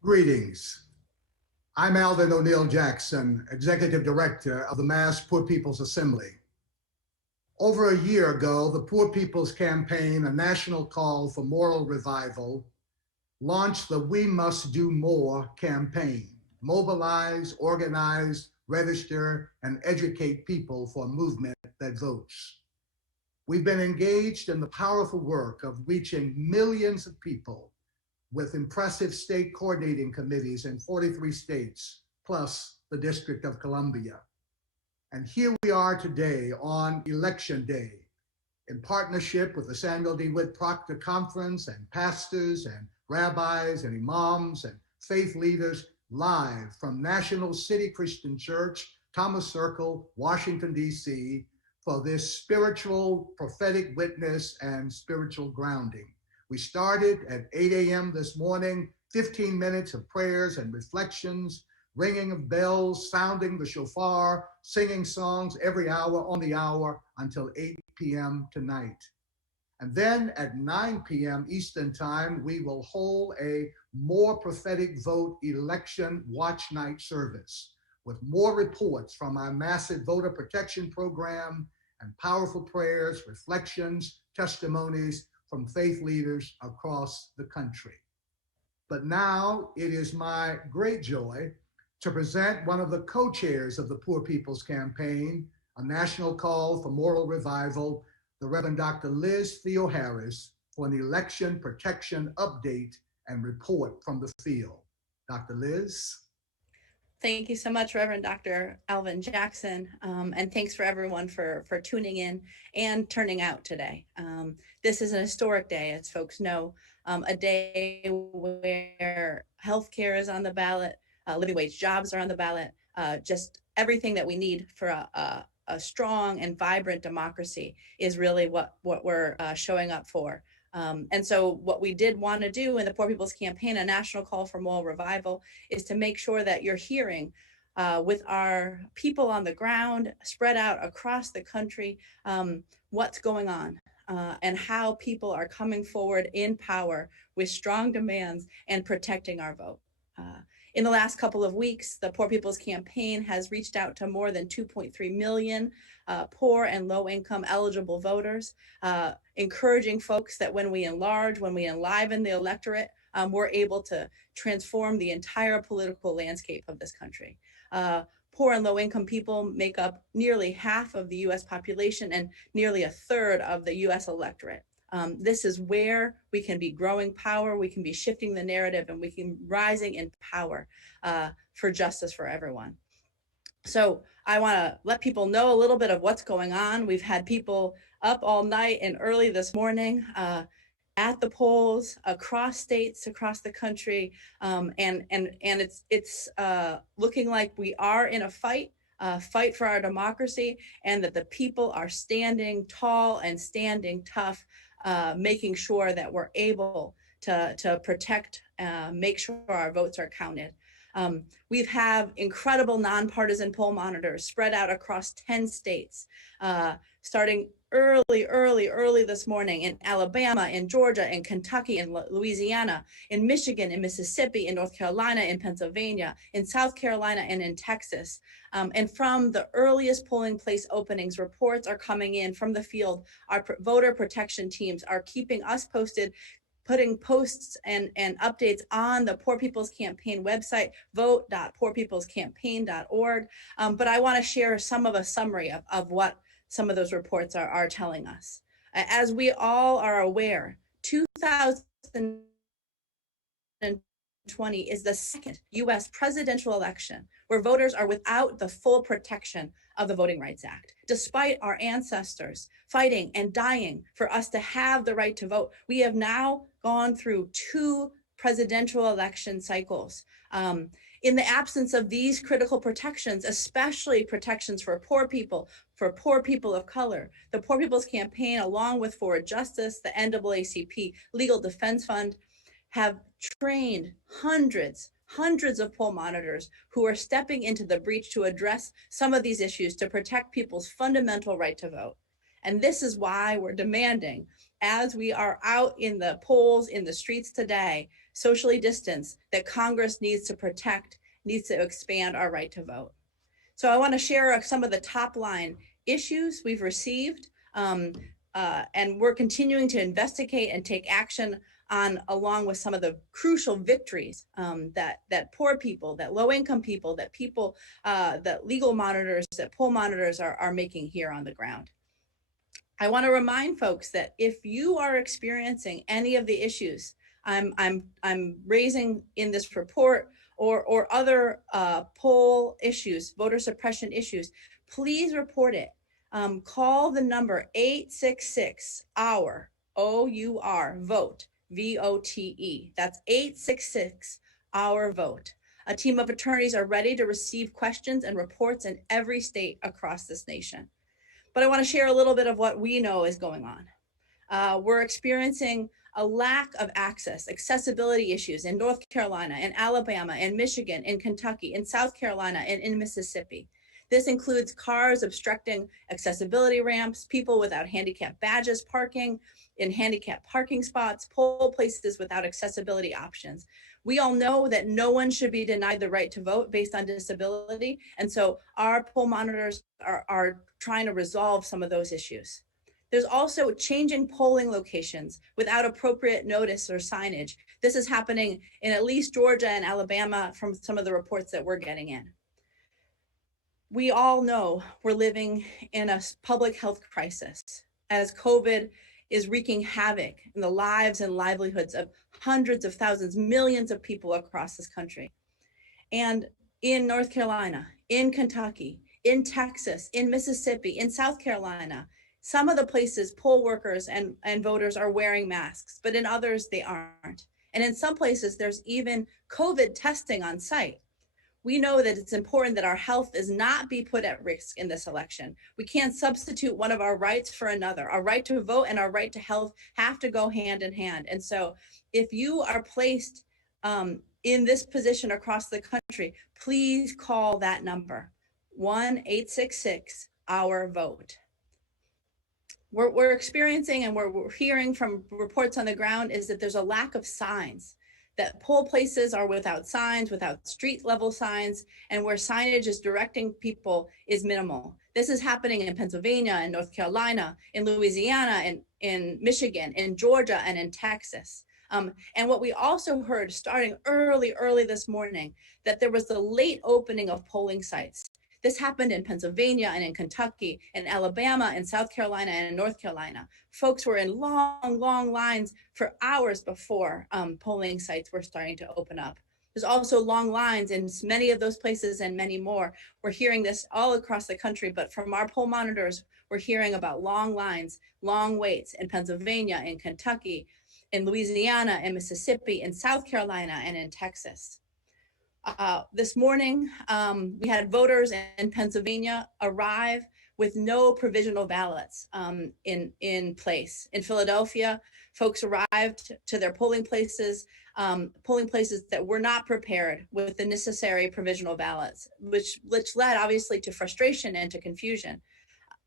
Greetings. I'm Alvin O'Neill Jackson, Executive Director of the Mass Poor People's Assembly. Over a year ago, the Poor People's Campaign, a national call for moral revival, launched the We Must Do More campaign. Mobilize, organize, register, and educate people for a movement that votes. We've been engaged in the powerful work of reaching millions of people with impressive state coordinating committees in 43 states, plus the District of Columbia. And here we are today on Election Day, in partnership with the Samuel D. Witt Proctor Conference and pastors and rabbis and imams and faith leaders live from National City Christian Church, Thomas Circle, Washington, D.C., for this spiritual prophetic witness and spiritual grounding. We started at 8 a.m. this morning, 15 minutes of prayers and reflections, ringing of bells, sounding the shofar, singing songs every hour on the hour until 8 p.m. tonight. And then at 9 p.m. Eastern Time, we will hold a More Prophetic Vote election watch night service with more reports from our massive voter protection program and powerful prayers, reflections, testimonies from faith leaders across the country. But now it is my great joy to present one of the co-chairs of the Poor People's Campaign, a national call for moral revival, the Rev Dr. Liz Theoharis, for an election protection update and report from the field. Dr. Liz. Thank you so much, Rev Dr. Alvin Jackson, and thanks for everyone for tuning in and turning out today. This is an historic day, as folks know, a day where healthcare is on the ballot, living wage jobs are on the ballot, just everything that we need for a strong and vibrant democracy is really what we're showing up for. And so what we did want to do in the Poor People's Campaign, a national call for moral revival, is to make sure that you're hearing with our people on the ground, spread out across the country, what's going on and how people are coming forward in power with strong demands and protecting our vote. In the last couple of weeks, the Poor People's Campaign has reached out to more than 2.3 million poor and low-income eligible voters, encouraging folks that when we enliven the electorate, we're able to transform the entire political landscape of this country. Poor and low-income people make up nearly half of the U.S. population and nearly a third of the U.S. electorate. This is where we can be growing power, we can be shifting the narrative, and we can rising in power for justice for everyone. So I want to let people know a little bit of what's going on. We've had people up all night and early this morning at the polls across states, across the country, and it's looking like we are in a fight for our democracy, and that the people are standing tall and standing tough, making sure that we're able to protect, make sure our votes are counted. We have incredible nonpartisan poll monitors spread out across 10 states, starting early this morning in Alabama, in Georgia, in Kentucky, in Louisiana, in Michigan, in Mississippi, in North Carolina, in Pennsylvania, in South Carolina, and in Texas. And from the earliest polling place openings, reports are coming in from the field. Our voter protection teams are keeping us posted, putting posts and updates on the Poor People's Campaign website, vote.poorpeoplescampaign.org. But I want to share some of a summary of what some of those reports are telling us. As we all are aware, 2020 is the second U.S. presidential election where voters are without the full protection of the Voting Rights Act. Despite our ancestors fighting and dying for us to have the right to vote, we have now gone through 2 presidential election cycles. In the absence of these critical protections, especially protections for poor people of color, the Poor People's Campaign, along with Forward Justice, the NAACP Legal Defense Fund, have trained hundreds of poll monitors who are stepping into the breach to address some of these issues to protect people's fundamental right to vote. And this is why we're demanding, as we are out in the polls, in the streets today, socially distanced, that Congress needs to protect, needs to expand our right to vote. So I want to share some of the top line issues we've received, and we're continuing to investigate and take action on, along with some of the crucial victories that poor people, that low income people, that people, that legal monitors, that poll monitors are making here on the ground. I want to remind folks that if you are experiencing any of the issues I'm raising in this report, or other poll issues, voter suppression issues, please report it. Call the number 866-OUR, OUR, vote, VOTE. That's 866-OUR, vote. A team of attorneys are ready to receive questions and reports in every state across this nation. But I want to share a little bit of what we know is going on. We're experiencing a lack of accessibility issues in North Carolina, in Alabama, in Michigan, in Kentucky, in South Carolina, and in Mississippi. This includes cars obstructing accessibility ramps, people without handicap badges parking in handicap parking spots, poll places without accessibility options. We all know that no one should be denied the right to vote based on disability. And so our poll monitors are trying to resolve some of those issues. There's also changing polling locations without appropriate notice or signage. This is happening in at least Georgia and Alabama from some of the reports that we're getting in. We all know we're living in a public health crisis as COVID is wreaking havoc in the lives and livelihoods of hundreds of thousands, millions of people across this country. And in North Carolina, in Kentucky, in Texas, in Mississippi, in South Carolina, some of the places poll workers and voters are wearing masks, but in others they aren't. And in some places there's even COVID testing on site. We know that it's important that our health is not be put at risk in this election. We can't substitute one of our rights for another. Our right to vote and our right to health have to go hand in hand. And so if you are placed in this position across the country, please call that number, 1-866-OUR-VOTE. We're experiencing and we're hearing from reports on the ground is that there's a lack of signs, that poll places are without signs, without street level signs, and where signage is directing people is minimal. This is happening in Pennsylvania and North Carolina, in Louisiana, and in Michigan, in Georgia, and in Texas. And what we also heard starting early this morning, that there was the late opening of polling sites. This happened in Pennsylvania and in Kentucky and Alabama and South Carolina and North Carolina. Folks were in long lines for hours before polling sites were starting to open up. There's also long lines in many of those places and many more. We're hearing this all across the country, but from our poll monitors, we're hearing about long lines, long waits in Pennsylvania, in Kentucky, in Louisiana, in Mississippi, in South Carolina, and in Texas. This morning, we had voters in Pennsylvania arrive with no provisional ballots in place. In Philadelphia, folks arrived to their polling places that were not prepared with the necessary provisional ballots, which led obviously to frustration and to confusion.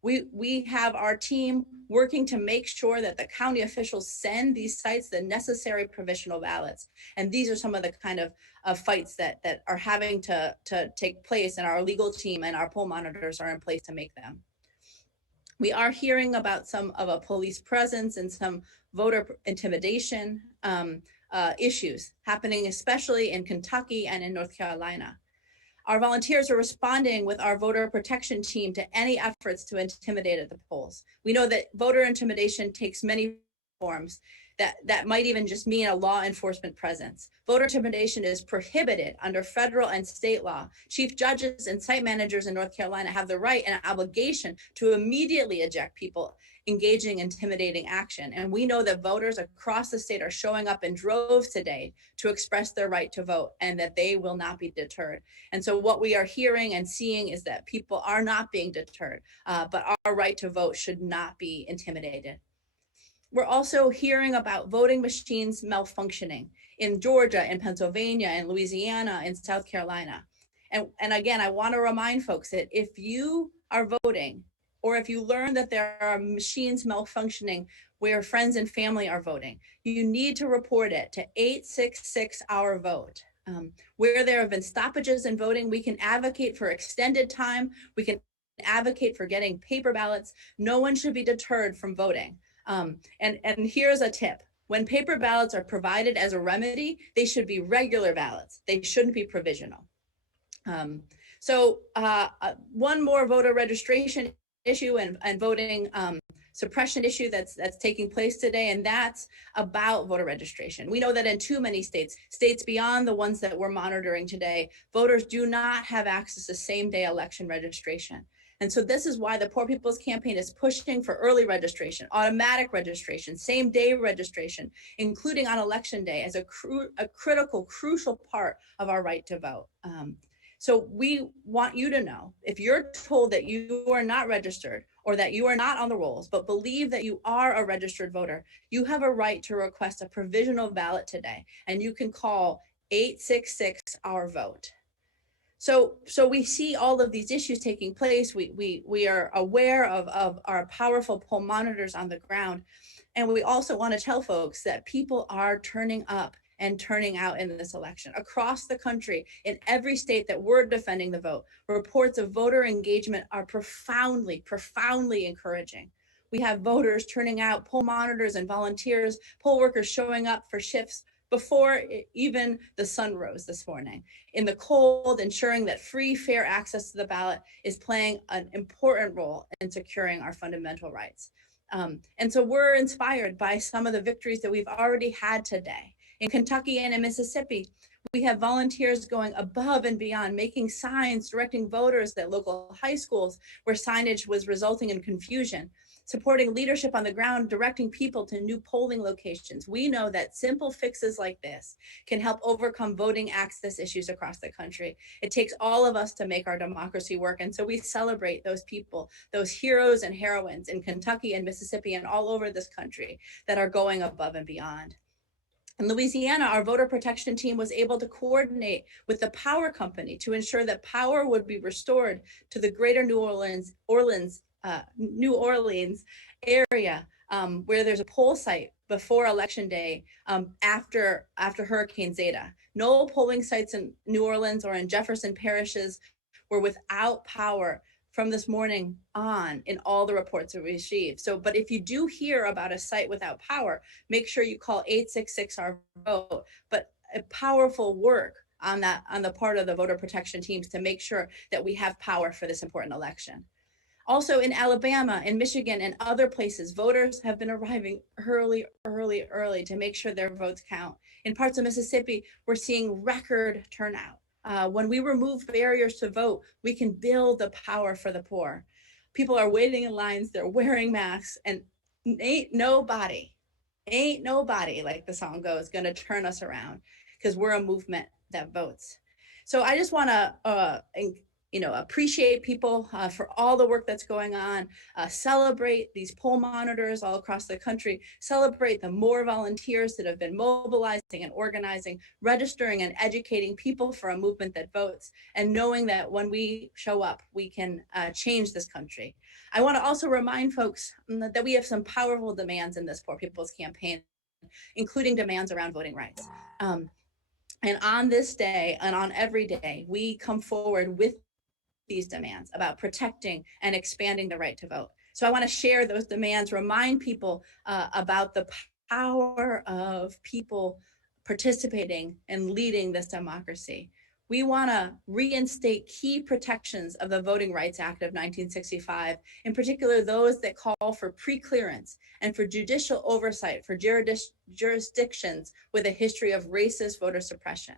We have our team working to make sure that the county officials send these sites the necessary provisional ballots. And these are some of the kind of fights that are having to take place, and our legal team and our poll monitors are in place to make them. We are hearing about some of a police presence and some voter intimidation issues happening, especially in Kentucky and in North Carolina. Our volunteers are responding with our voter protection team to any efforts to intimidate at the polls. We know that voter intimidation takes many forms. That might even just mean a law enforcement presence. Voter intimidation is prohibited under federal and state law. Chief judges and site managers in North Carolina have the right and obligation to immediately eject people engaging in intimidating action. And we know that voters across the state are showing up in droves today to express their right to vote, and that they will not be deterred. And so what we are hearing and seeing is that people are not being deterred, but our right to vote should not be intimidated. We're also hearing about voting machines malfunctioning in Georgia, in Pennsylvania, in Louisiana, in South Carolina. And again, I want to remind folks that if you are voting or if you learn that there are machines malfunctioning where friends and family are voting, you need to report it to 866 Our Vote. Where there have been stoppages in voting, we can advocate for extended time. We can advocate for getting paper ballots. No one should be deterred from voting. And here's a tip. When paper ballots are provided as a remedy, they should be regular ballots. They shouldn't be provisional. One more voter registration issue and voting suppression issue that's taking place today, and that's about voter registration. We know that in too many states beyond the ones that we're monitoring today, voters do not have access to same-day election registration. And so this is why the Poor People's Campaign is pushing for early registration, automatic registration, same-day registration, including on election day, as a critical, crucial part of our right to vote. So we want you to know, if you're told that you are not registered or that you are not on the rolls, but believe that you are a registered voter, you have a right to request a provisional ballot today, and you can call 866 Our Vote. So we see all of these issues taking place. We are aware of our powerful poll monitors on the ground. And we also want to tell folks that people are turning up and turning out in this election. Across the country, in every state that we're defending the vote, reports of voter engagement are profoundly, profoundly encouraging. We have voters turning out, poll monitors and volunteers, poll workers showing up for shifts before even the sun rose this morning. In the cold, ensuring that free, fair access to the ballot is playing an important role in securing our fundamental rights. And so we're inspired by some of the victories that we've already had today. In Kentucky and in Mississippi, we have volunteers going above and beyond, making signs, directing voters at local high schools where signage was resulting in confusion, supporting leadership on the ground, directing people to new polling locations. We know that simple fixes like this can help overcome voting access issues across the country. It takes all of us to make our democracy work. And so we celebrate those people, those heroes and heroines in Kentucky and Mississippi and all over this country that are going above and beyond. In Louisiana, our voter protection team was able to coordinate with the power company to ensure that power would be restored to the greater New Orleans area, where there's a poll site before Election Day after Hurricane Zeta. No polling sites in New Orleans or in Jefferson parishes were without power from this morning on in all the reports that we received. So, but if you do hear about a site without power, make sure you call 866 Our Vote. But a powerful work on the part of the voter protection teams to make sure that we have power for this important election. Also in Alabama, in Michigan, and other places, voters have been arriving early to make sure their votes count. In parts of Mississippi, we're seeing record turnout. When we remove barriers to vote, we can build the power for the poor. People are waiting in lines, they're wearing masks, and ain't nobody, like the song goes, gonna turn us around, because we're a movement that votes. So I just wanna appreciate people for all the work that's going on, celebrate these poll monitors all across the country, celebrate the more volunteers that have been mobilizing and organizing, registering and educating people for a movement that votes, and knowing that when we show up, we can change this country. I want to also remind folks that we have some powerful demands in this Poor People's Campaign, including demands around voting rights. And on this day and on every day, we come forward with these demands about protecting and expanding the right to vote. So I want to share those demands, remind people about the power of people participating and leading this democracy. We want to reinstate key protections of the Voting Rights Act of 1965, in particular those that call for pre-clearance and for judicial oversight for jurisdictions with a history of racist voter suppression.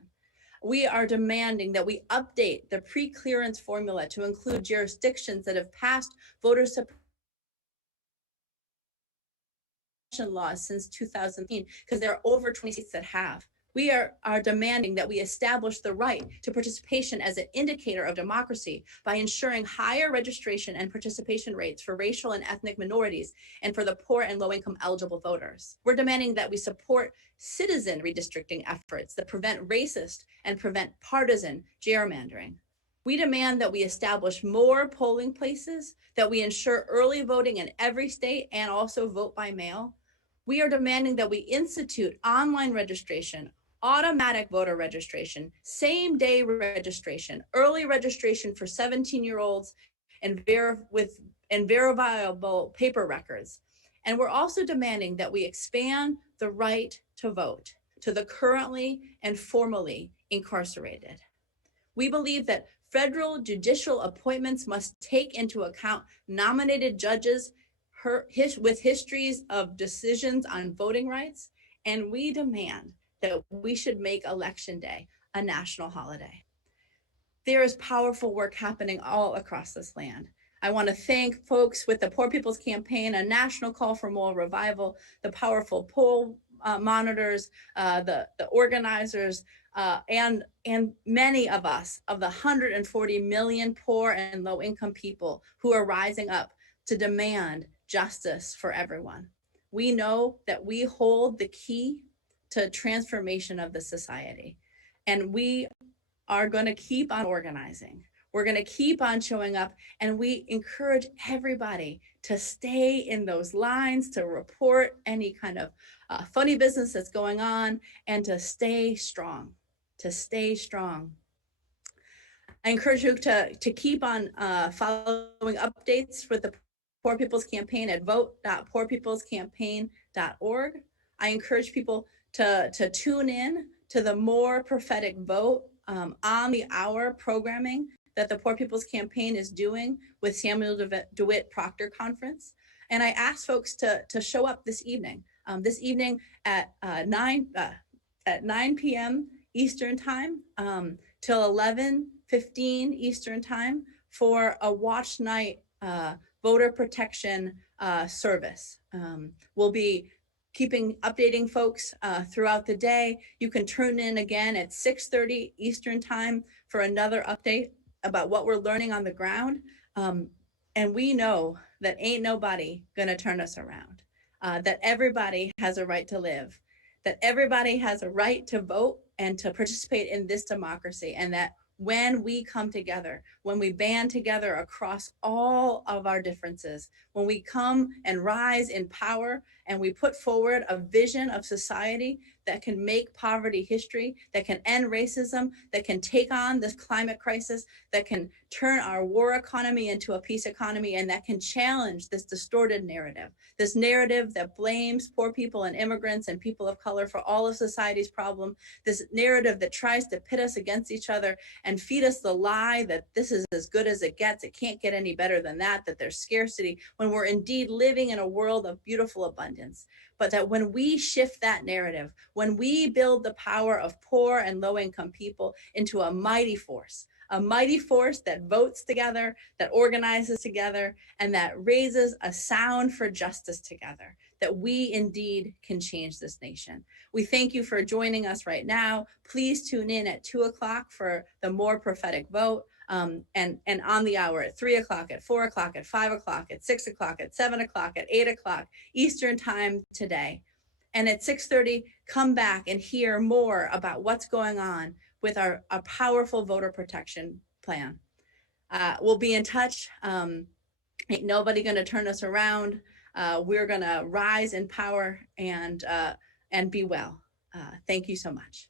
We are demanding that we update the pre-clearance formula to include jurisdictions that have passed voter suppression laws since 2015, because there are over 20 states that have. We are demanding that we establish the right to participation as an indicator of democracy by ensuring higher registration and participation rates for racial and ethnic minorities and for the poor and low-income eligible voters. We're demanding that we support citizen redistricting efforts that prevent racist and prevent partisan gerrymandering. We demand that we establish more polling places, that we ensure early voting in every state and also vote by mail. We are demanding that we institute online registration, automatic voter registration, same day registration, early registration for 17-year-olds and verifiable paper records. And we're also demanding that we expand the right to vote to the currently and formerly incarcerated. We believe that federal judicial appointments must take into account nominated judges with histories of decisions on voting rights, and we demand that we should make Election Day a national holiday. There is powerful work happening all across this land. I want to thank folks with the Poor People's Campaign, a national call for moral revival, the powerful poll monitors, the organizers, and many of us, of the 140 million poor and low-income people who are rising up to demand justice for everyone. We know that we hold the key to transformation of the society, and we are going to keep on organizing. We're going to keep on showing up, and we encourage everybody to stay in those lines, to report any kind of funny business that's going on, and to stay strong, to stay strong. I encourage you to keep on following updates with the Poor People's Campaign at vote.poorpeoplescampaign.org. I encourage people to tune in to the More Prophetic Vote on the hour programming that the Poor People's Campaign is doing with Samuel DeWitt Proctor Conference. And I ask folks to show up this evening at 9 p.m. Eastern Time till 11:15 Eastern Time for a watch night voter protection service. We'll be updating folks throughout the day. You can tune in again at 6:30 Eastern Time for another update about what we're learning on the ground. And we know that ain't nobody gonna turn us around, that everybody has a right to live, that everybody has a right to vote and to participate in this democracy, and that when we come together, when we band together across all of our differences, when we come and rise in power and we put forward a vision of society that can make poverty history, that can end racism, that can take on this climate crisis, that can turn our war economy into a peace economy, and that can challenge this distorted narrative, this narrative that blames poor people and immigrants and people of color for all of society's problem, this narrative that tries to pit us against each other and feed us the lie that this is as good as it gets, it can't get any better than that there's scarcity, when we're indeed living in a world of beautiful abundance. But that when we shift that narrative, when we build the power of poor and low-income people into a mighty force that votes together, that organizes together, and that raises a sound for justice together, that we indeed can change this nation. We thank you for joining us right now. Please tune in at 2 o'clock for the More Prophetic Vote, and on the hour at 3 o'clock, at 4 o'clock, at 5 o'clock, at 6 o'clock, at 7 o'clock, at 8 o'clock Eastern Time today. And at 6:30, come back and hear more about what's going on with our powerful voter protection plan. We'll be in touch. Ain't nobody gonna turn us around. We're gonna rise in power and be well. Thank you so much.